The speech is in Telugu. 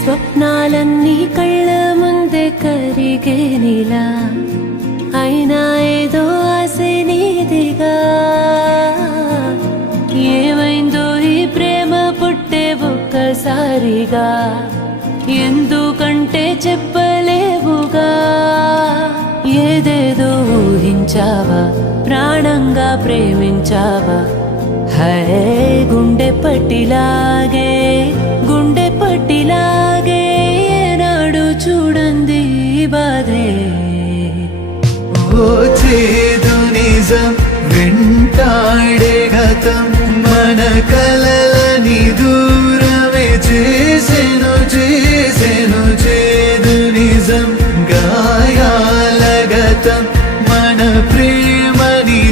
స్వప్నాలన్నీ కళ్ళ ముందే కరిగేనిలా అయినా ఏదో ఆశే నీదిగా ఏమైందో ఈ ప్రేమ పుట్టే ఒక్కసారిగా ఎందుకంటే చెప్పలేవుగా ఏదేదో ఊహించావా ప్రాణంగా ప్రేమించావా హే గుండె పట్టిలాగే నాడు చూడండి బాధే ఓ చేదు నిజం